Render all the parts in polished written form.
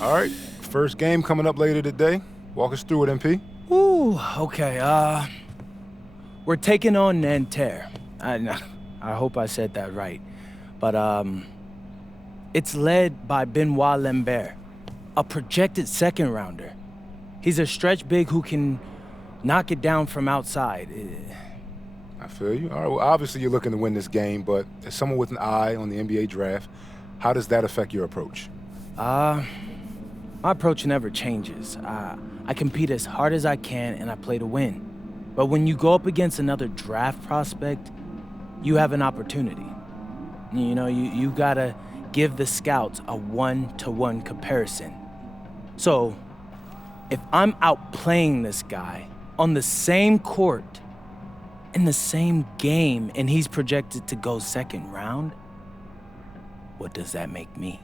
All right, first game coming up later today. Walk us through it, MP. Ooh, okay, we're taking on Nanterre. I hope I said that right. But, it's led by Benoit Lambert, a projected second rounder. He's a stretch big who can knock it down from outside. I feel you. All right, well, obviously you're looking to win this game, but as someone with an eye on the NBA draft, how does that affect your approach? My approach never changes. I compete as hard as I can and I play to win. But when you go up against another draft prospect, you have an opportunity. You know, you gotta give the scouts a one-to-one comparison. So, if I'm outplaying this guy on the same court, in the same game, and he's projected to go second round, what does that make me?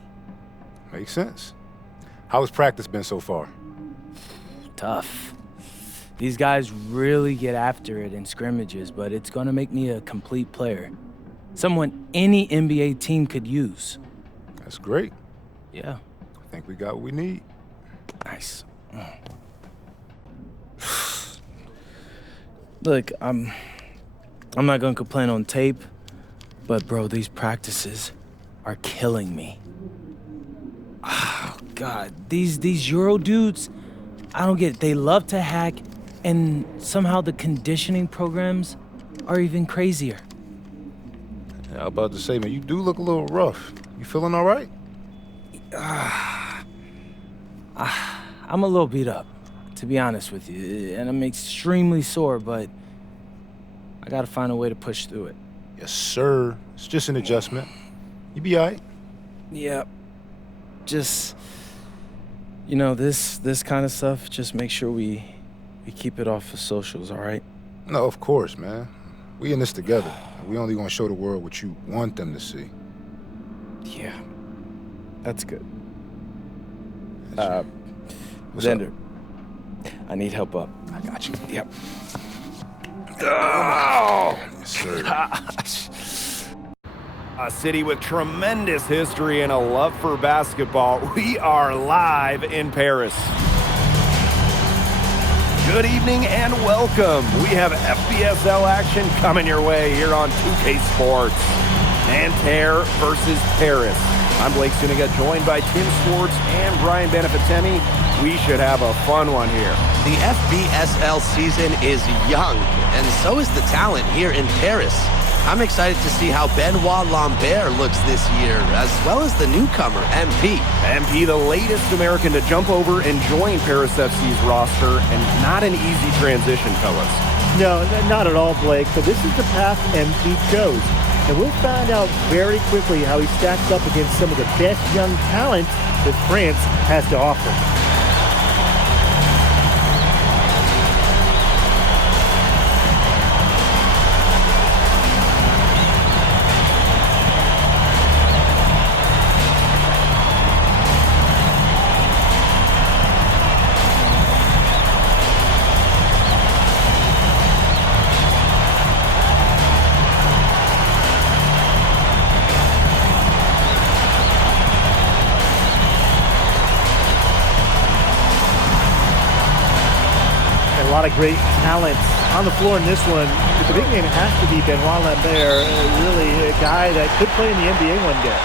Makes sense. How has practice been so far? Tough. These guys really get after it in scrimmages, but it's gonna make me a complete player. Someone any NBA team could use. That's great. Yeah. I think we got what we need. Nice. Look, I'm not gonna complain on tape, but bro, these practices are killing me. Oh, God, these Euro dudes, I don't get it. They love to hack, and somehow the conditioning programs are even crazier. Yeah, I was about to say, man, you do look a little rough. You feeling all right? I'm a little beat up, to be honest with you, and I'm extremely sore, but I gotta find a way to push through it. Yes, sir. It's just an adjustment. You be all right. Yeah, just, you know, this kind of stuff, just make sure we keep it off of socials, all right? No, of course, man. We in this together. We only gonna show the world what you want them to see. Yeah, that's good. What's Xander, up? I need help up. I got you. Yep. Oh! Yes, sir. Gosh. A city with tremendous history and a love for basketball. We are live in Paris. Good evening and welcome. We have FBSL action coming your way here on 2K Sports. Nanterre versus Paris. I'm Blake Suniga, joined by Tim Swartz and Brian Beneficeni. We should have a fun one here. The FBSL season is young, and so is the talent here in Paris. I'm excited to see how Benoit Lambert looks this year, as well as the newcomer, MP. MP, the latest American to jump over and join Paris FC's roster, and not an easy transition, fellas. No, not at all, Blake, but this is the path MP chose. And we'll find out very quickly how he stacks up against some of the best young talent that France has to offer. A lot of great talent on the floor in this one. But the big name has to be Benoit Lambert, really a guy that could play in the NBA one day.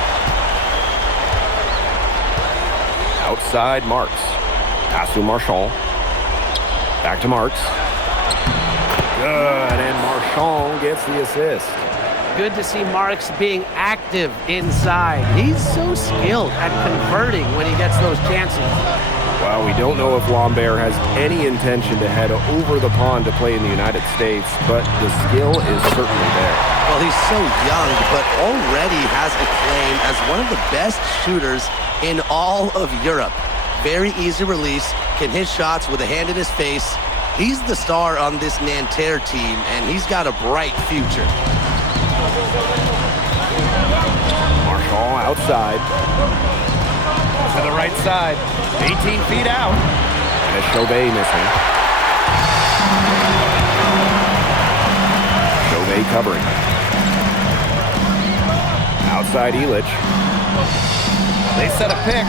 Outside Marks. Pass to Marchand. Back to Marks. Good, and Marchand gets the assist. Good to see Marks being active inside. He's so skilled at converting when he gets those chances. Well, we don't know if Lambert has any intention to head over the pond to play in the United States, but the skill is certainly there. Well, he's so young, but already has a claim as one of the best shooters in all of Europe. Very easy release, can hit shots with a hand in his face. He's the star on this Nanterre team, and he's got a bright future. Marchand outside. To the right side. 18 feet out. And Chauvet missing. Chauvet covering. Outside Illich. They set a pick.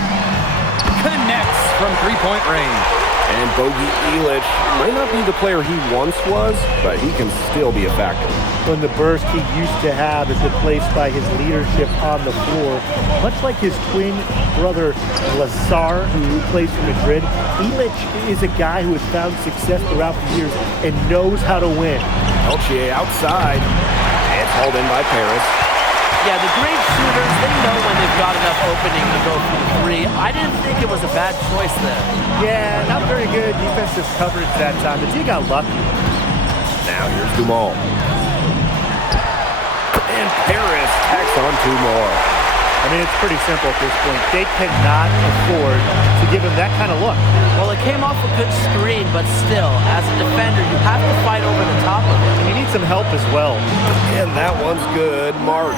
connects from three-point range. And Bogey Elic might not be the player he once was, but he can still be a factor. When the burst he used to have is replaced by his leadership on the floor, much like his twin brother Lazar, who plays for Madrid, Elic is a guy who has found success throughout the years and knows how to win. Elche outside. It's hauled in by Paris. Yeah, the great shooters, they know when they've got enough opening to go from three. I didn't think it was a bad choice there. Yeah, not very good defensive coverage that time, but he got lucky. Now here's Dumal. And Paris tacks on 2 more. I mean, it's pretty simple at this point. They cannot afford to give him that kind of look. Well, it came off a good screen, but still, as a defender, you have to fight over the top of it. He needs some help as well. And that one's good. Marks.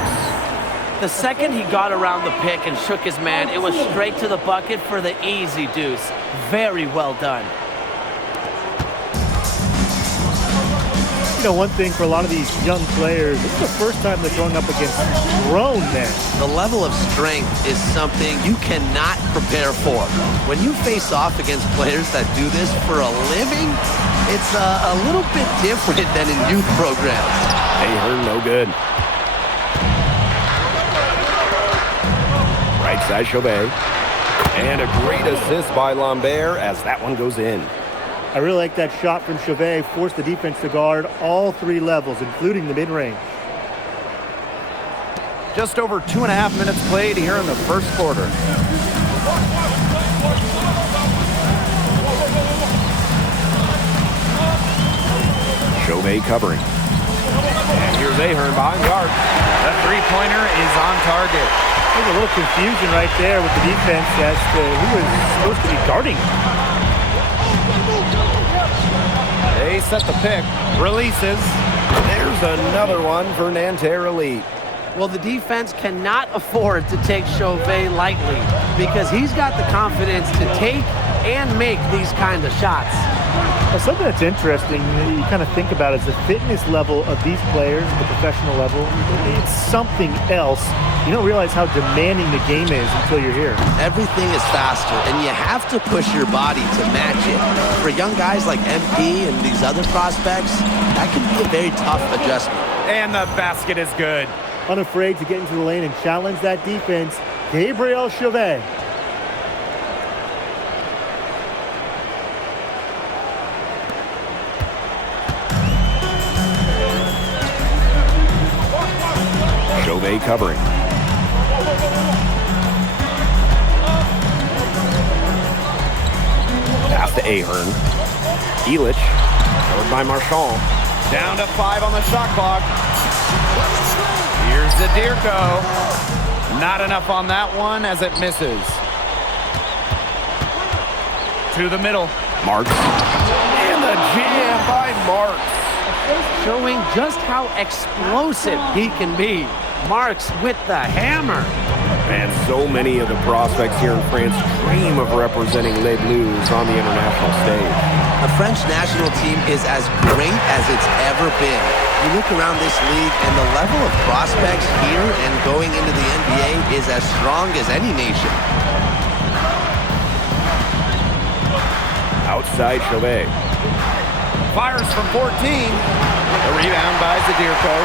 The second he got around the pick and shook his man, it was straight to the bucket for the easy deuce. Very well done. You know, one thing for a lot of these young players, this is the first time they're going up against grown men. The level of strength is something you cannot prepare for. When you face off against players that do this for a living, it's a little bit different than in youth programs. Ahern, no good. Right side, Chauvet. And a great assist by Lambert as that one goes in. I really like that shot from Chauvet. Forced the defense to guard all 3 levels, including the mid-range. Just over 2.5 minutes played here in the first quarter. Chauvet covering. And here's Ahern behind the arc. The three-pointer is on target. There's a little confusion right there with the defense as to who is supposed to be guarding. They set the pick. Releases. There's another one for Nanterre Elite. Well, the defense cannot afford to take Chauvet lightly because he's got the confidence to take and make these kinds of shots. Well, something that's interesting, you kind of think about is the fitness level of these players at the professional level. It's something else. You don't realize how demanding the game is until you're here. Everything is faster, and you have to push your body to match it. For young guys like MP and these other prospects, that can be a very tough adjustment. And the basket is good. Unafraid to get into the lane and challenge that defense, Gabriel Chauvet. Chauvet covering. Pass to Ahern. Elic, covered by Marchand. Down to 5 on the shot clock. Here's Zadirko. Not enough on that one as it misses. To the middle. Marks. And the jam by Marks. Showing just how explosive he can be. Marks with the hammer. And so many of the prospects here in France dream of representing Les Bleus on the international stage. The French national team is as great as it's ever been. You look around this league and the level of prospects here and going into the NBA is as strong as any nation. Outside Chauvet. Fires from 14. The rebound by Zadirko.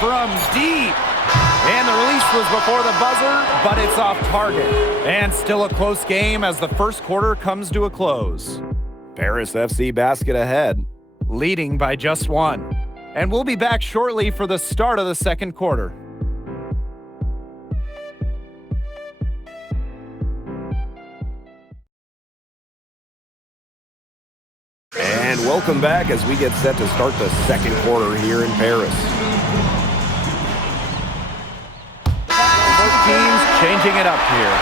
From deep. And the release was before the buzzer, but it's off target. And still a close game as the first quarter comes to a close. Paris FC basket ahead. Leading by just 1. And we'll be back shortly for the start of the second quarter. And welcome back as we get set to start the second quarter here in Paris. Both teams changing it up here.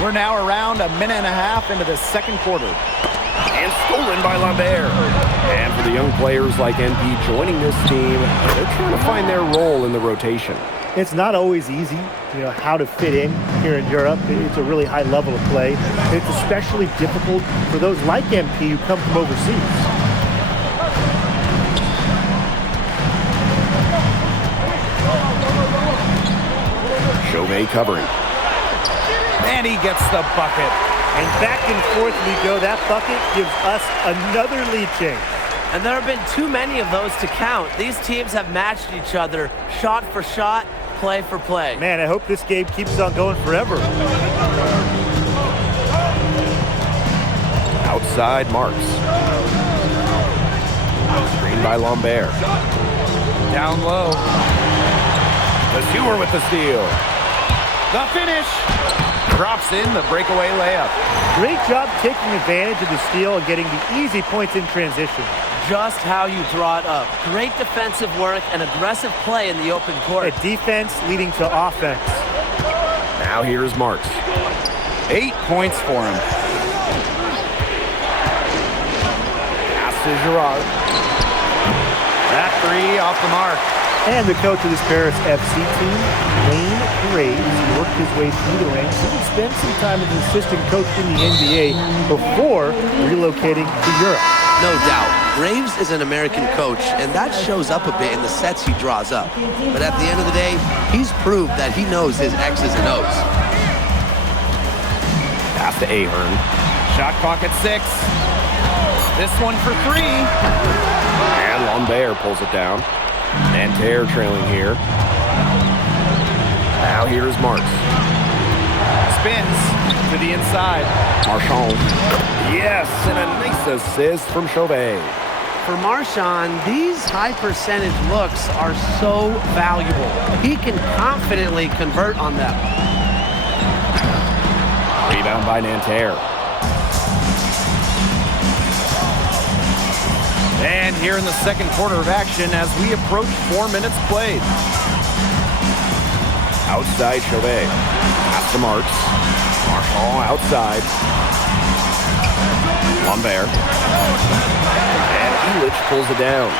We're now around a minute and a half into the second quarter. And stolen by Lambert. And for the young players like NP joining this team, they're trying to find their role in the rotation. It's not always easy, how to fit in here in Europe. It's a really high level of play. It's especially difficult for those like MP who come from overseas. Chauvet covering. And he gets the bucket. And back and forth we go. That bucket gives us another lead change. And there have been too many of those to count. These teams have matched each other shot for shot, play for play. Man, I hope this game keeps on going forever. Outside Marks. Screen by Lambert. Down low. The Stewart with the steal. The finish. Drops in the breakaway layup. Great job taking advantage of the steal and getting the easy points in transition. Just how you draw it up. Great defensive work and aggressive play in the open court. A defense leading to offense. Now here's Marks. 8 points for him. Pass to Girard. That three off the mark. And the coach of this Paris FC team, Wayne Graves, worked his way through the ranks and spent some time as an assistant coach in the NBA before relocating to Europe. No doubt. Graves is an American coach, and that shows up a bit in the sets he draws up. But at the end of the day, he's proved that he knows his X's and O's. Pass to Ahern. Shot clock at 6. This one for 3. And Lambert pulls it down. Nanterre trailing here. Now here's Marks. Spins to the inside. Marchand. Yes, and a nice assist from Chauvet. For Marchand, these high percentage looks are so valuable. He can confidently convert on them. Rebound by Nanterre. And here in the second quarter of action as we approach 4 minutes played. Outside Chauvet. Pass to Marks. Marchand outside. Lambert. And Elich pulls it down.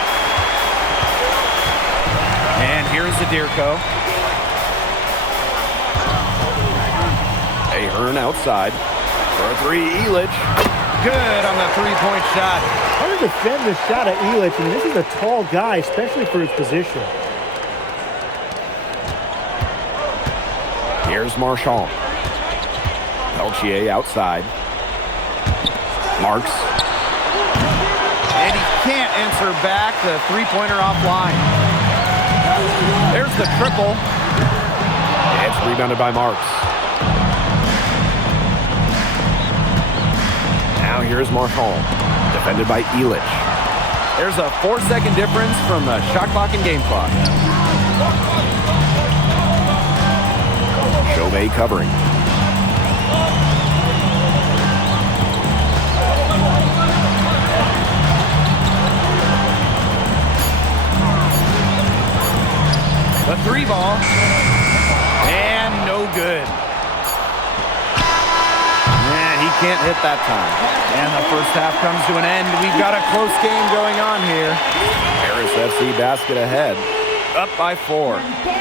And here's Zadirko. Ahern outside. For a 3, Elich. Good on the three-point shot. How to defend the shot at Elich? I mean, this is a tall guy, especially for his position. Here's Marchand. Peltier outside. Marks. And he can't answer back the three-pointer offline. There's the triple. It's rebounded by Marks. Now here's Marchand. Defended by Elich. There's a 4-second difference from the shot clock and game clock. Chauvet covering. The 3 ball. And no good. He can't hit that time. And the first half comes to an end. We've got a close game going on here. Paris FC basket ahead. Up by 4.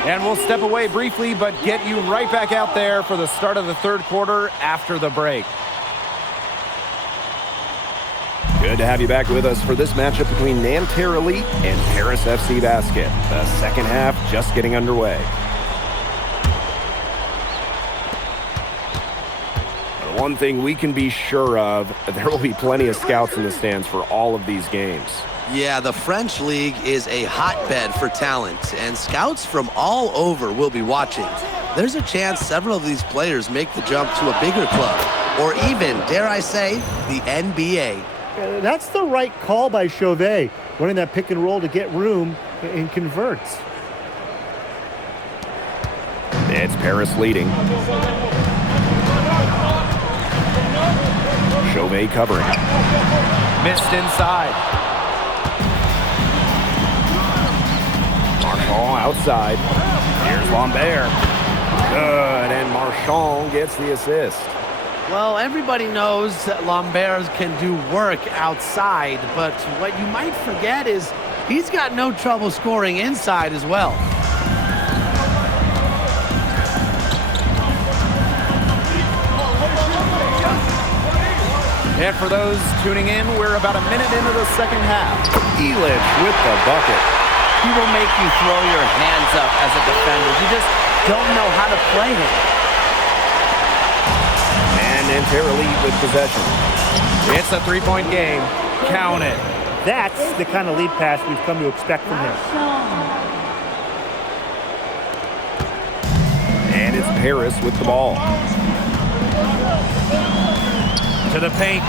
And we'll step away briefly, but get you right back out there for the start of the third quarter after the break. Good to have you back with us for this matchup between Nanterre Elite and Paris FC Basket. The second half just getting underway. One thing we can be sure of, there will be plenty of scouts in the stands for all of these games. Yeah, the French League is a hotbed for talent, and scouts from all over will be watching. There's a chance several of these players make the jump to a bigger club, or even, dare I say, the NBA. That's the right call by Chauvet, running that pick and roll to get room and converts. It's Paris leading. Chauvet covering. Missed inside. Marchand outside. Here's Lambert. Good, and Marchand gets the assist. Well, everybody knows that Lambert can do work outside, but what you might forget is he's got no trouble scoring inside as well. And for those tuning in, we're about a minute into the second half. Elic with the bucket. He will make you throw your hands up as a defender. You just don't know how to play him. And Nanterre lead with possession. It's a three-point game. Count it. That's the kind of lead pass we've come to expect from him. And it's Paris with the ball. To the paint.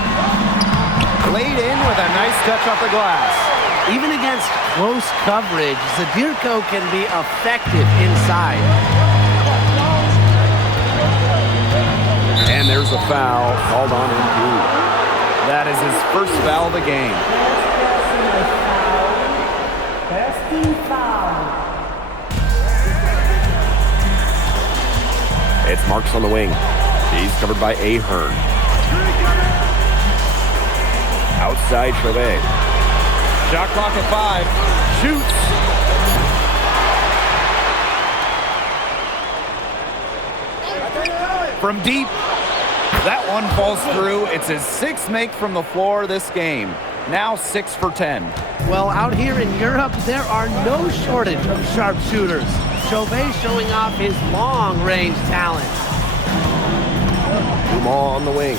Laid in with a nice touch off the glass. Even against close coverage, Zadirko can be effective inside. And there's a foul called on MP. That is his first foul of the game. It's Marks on the wing. He's covered by Ahern. Outside Chauvet. Shot clock at 5. Shoots. From deep. That one falls through. It's his 6th make from the floor this game. Now 6 for 10. Well, out here in Europe, there are no shortage of sharpshooters. Chauvet showing off his long-range talent. Dumas on the wing.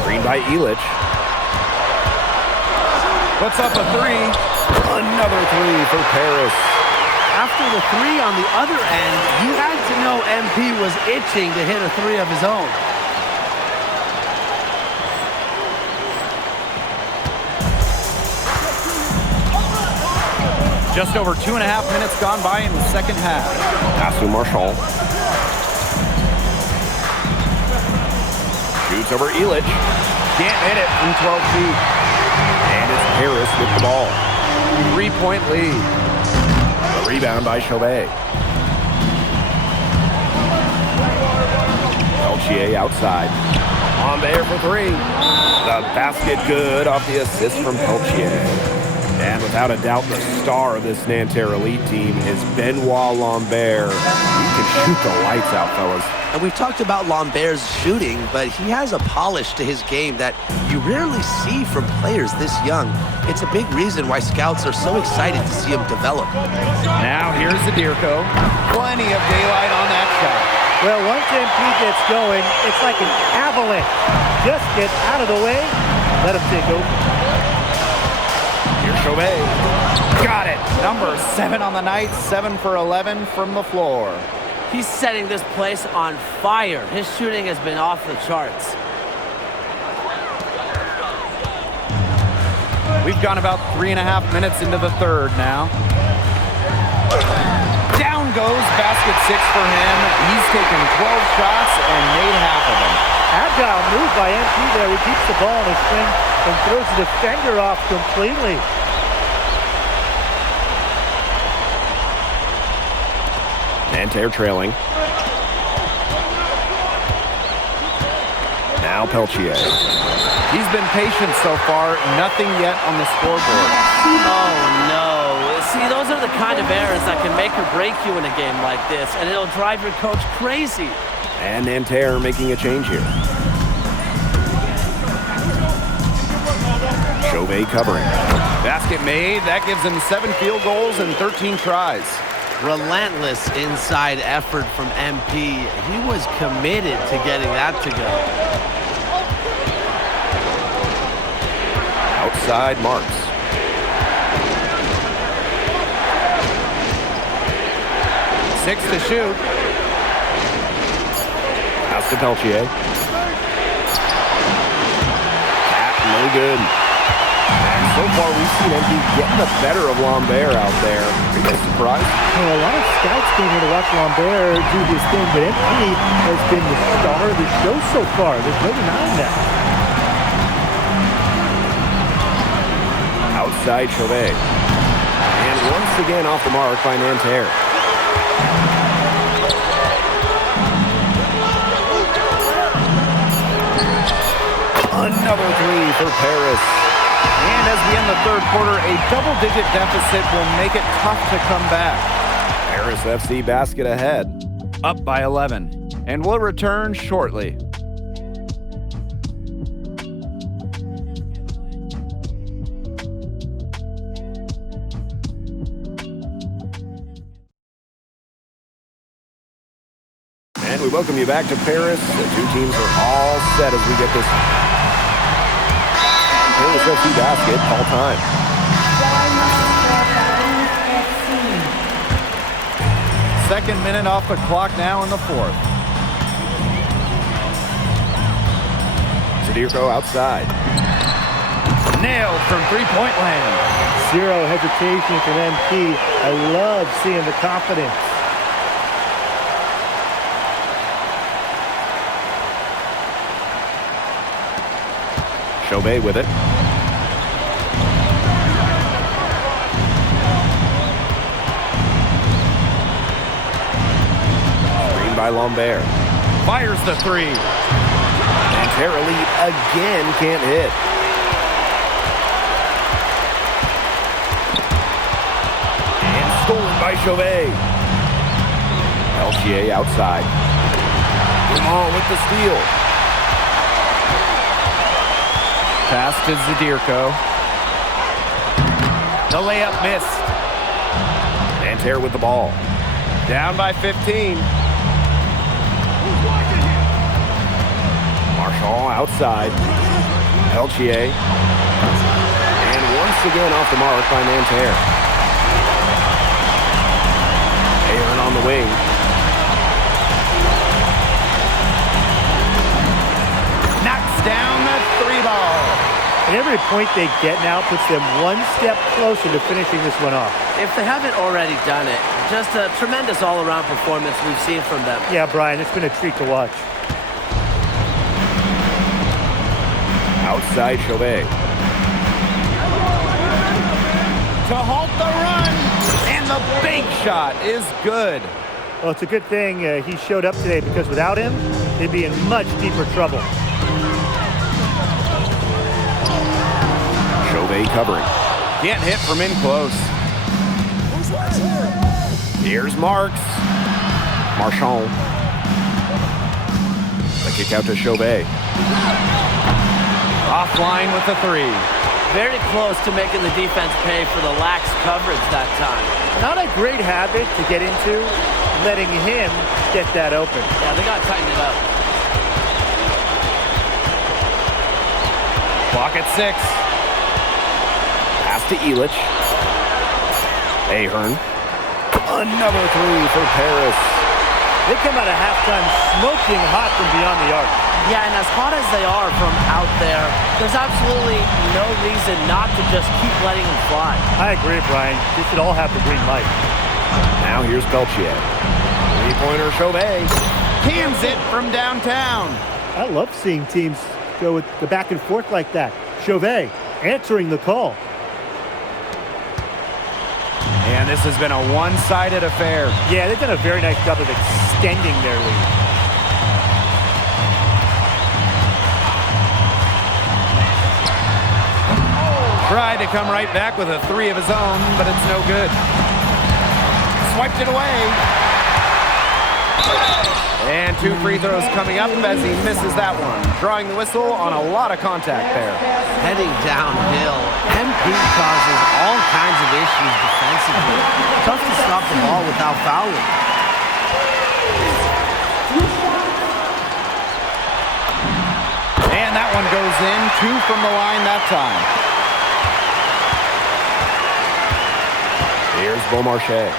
Screen by Elic. Puts up a 3. Another 3 for Paris. After the 3 on the other end, you had to know MP was itching to hit a 3 of his own. Just over 2.5 minutes gone by in the second half. Pass to Marchand. Shoots over Elic. Can't hit it from 12 feet. And it's Paris with the ball. 3-point lead. The rebound by Chauvet. Peltier outside. Lambert for 3. The basket good off the assist from Peltier. And without a doubt, the star of this Nanterre Elite team is Benoit Lambert. He can shoot the lights out, fellas. And we've talked about Lambert's shooting, but he has a polish to his game that you rarely see from players this young. It's a big reason why scouts are so excited to see him develop. Now here's Zadirko. Plenty of daylight on that shot. Well, once MP gets going, it's like an avalanche. Just get out of the way, let him take over. Here's Chauvet. Got it. Number 7 on the night, 7 for 11 from the floor. He's setting this place on fire. His shooting has been off the charts. We've gone about 3.5 minutes into the third now. Down goes, basket 6 for him. He's taken 12 shots and made half of them. Agile move by MP there. He keeps the ball in his string and throws the defender off completely. Nanterre trailing. Now Peltier. He's been patient so far. Nothing yet on the scoreboard. Oh, no. See, those are the kind of errors that can make or break you in a game like this, and it'll drive your coach crazy. And Nanterre making a change here. Chauvet covering. Basket made. That gives him 7 field goals and 13 tries. Relentless inside effort from MP. He was committed to getting that to go. Outside Marks. Six to shoot. Pass to Peltier. That no good. And so far we've seen MP getting the better of Lambert out there. Are you guys surprised? Well, a lot of scouts came here to watch Lambert do his thing, but MP has been the star of the show so far. There's no denying that. Outside Chauvet. And once again off the mark by Nanterre. Another 3 for Paris. And as we end the third quarter, a double-digit deficit will make it tough to come back. Paris FC basket ahead. Up by 11. And we'll return shortly. And we welcome you back to Paris. The two teams are all set as we get this Paris FC basket all time. Second minute off the clock now in the fourth. Zadirko outside. Nailed from three-point land. Zero hesitation from MP. I love seeing the confidence. Chauvet with it. Screen by Lambert. Fires the three. And Terrelli again can't hit. And stolen by Chauvet. Peltier outside. Jamal with the steal. Pass to Zadirko. The layup missed. Nanterre with the ball. Down by 15. Marshall outside. Peltier. And once again off the mark by Nanterre. Aaron on the wing. Knocks down the three ball. And every point they get now puts them one step closer to finishing this one off. If they haven't already done it, just a tremendous all-around performance we've seen from them. Yeah, Brian, it's been a treat to watch. Outside Chauvet. To halt the run. And the big shot is good. Well, it's a good thing he showed up today, because without him, they'd be in much deeper trouble. Chauvet covering. Can't hit from in close. Here's Marks. Marchand. The kick out to Chauvet. Offline with the three. Very close to making the defense pay for the lax coverage that time. Not a great habit to get into, letting him get that open. Yeah, they got to tighten it up. Clock at 6. Pass to Illich. Ahern. Another three for Paris. They come out of halftime smoking hot from beyond the arc. Yeah, and as hot as they are from out there, there's absolutely no reason not to just keep letting them fly. I agree, Brian. They should all have the green light. Now here's Peltier. Three-pointer Chauvet. Cans it from downtown. I love seeing teams go with the back and forth like that. Chauvet answering the call. And this has been a one-sided affair. Yeah, they've done a very nice job of extending their lead. Tried to come right back with a three of his own, but it's no good. Swiped it away. And two free throws coming up as he misses that one. Drawing the whistle on a lot of contact there. Heading downhill, MP causes all kinds of issues defensively. Tough to stop the ball without fouling. And that one goes in. 2 from the line that time. Here's Beaumarchais.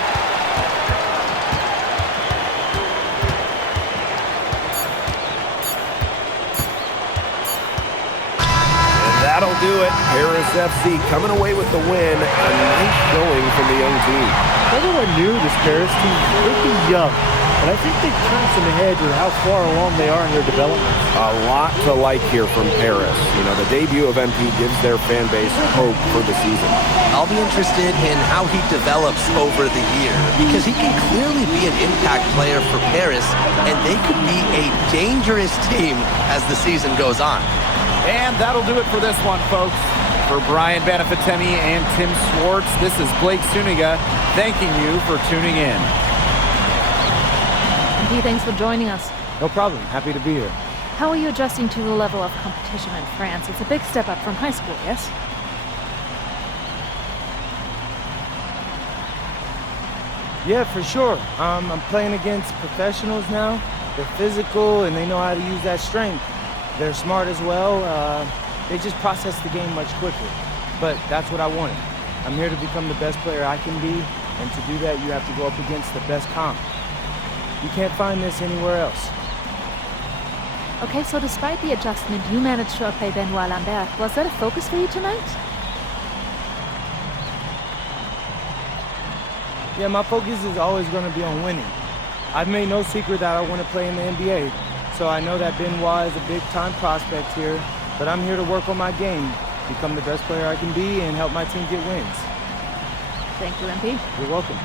That'll do it. Paris FC coming away with the win. A nice showing from the young team. Everyone knew this Paris team would be young, but I think they've turned some heads with how far along they are in their development. A lot to like here from Paris. You know, the debut of MP gives their fan base hope for the season. I'll be interested in how he develops over the year, because he can clearly be an impact player for Paris, and they could be a dangerous team as the season goes on. And that'll do it for this one, folks. For Brian Banafitemi and Tim Swartz, this is Blake Suniga thanking you for tuning in. MP, thanks for joining us. No problem. Happy to be here. How are you adjusting to the level of competition in France? It's a big step up from high school, yes? Yeah, for sure. I'm playing against professionals now, They're physical and they know how to use that strength. They're smart as well. They just process the game much quicker. But that's what I wanted. I'm here to become the best player I can be, and to do that, you have to go up against the best comp. You can't find this anywhere else. Okay, so despite the adjustment, you managed to outplay Benoit Lambert. Was that a focus for you tonight? Yeah, my focus is always going to be on winning. I've made no secret that I want to play in the NBA, so I know that Benoit is a big-time prospect here, but I'm here to work on my game, become the best player I can be, and help my team get wins. Thank you, MP. You're welcome.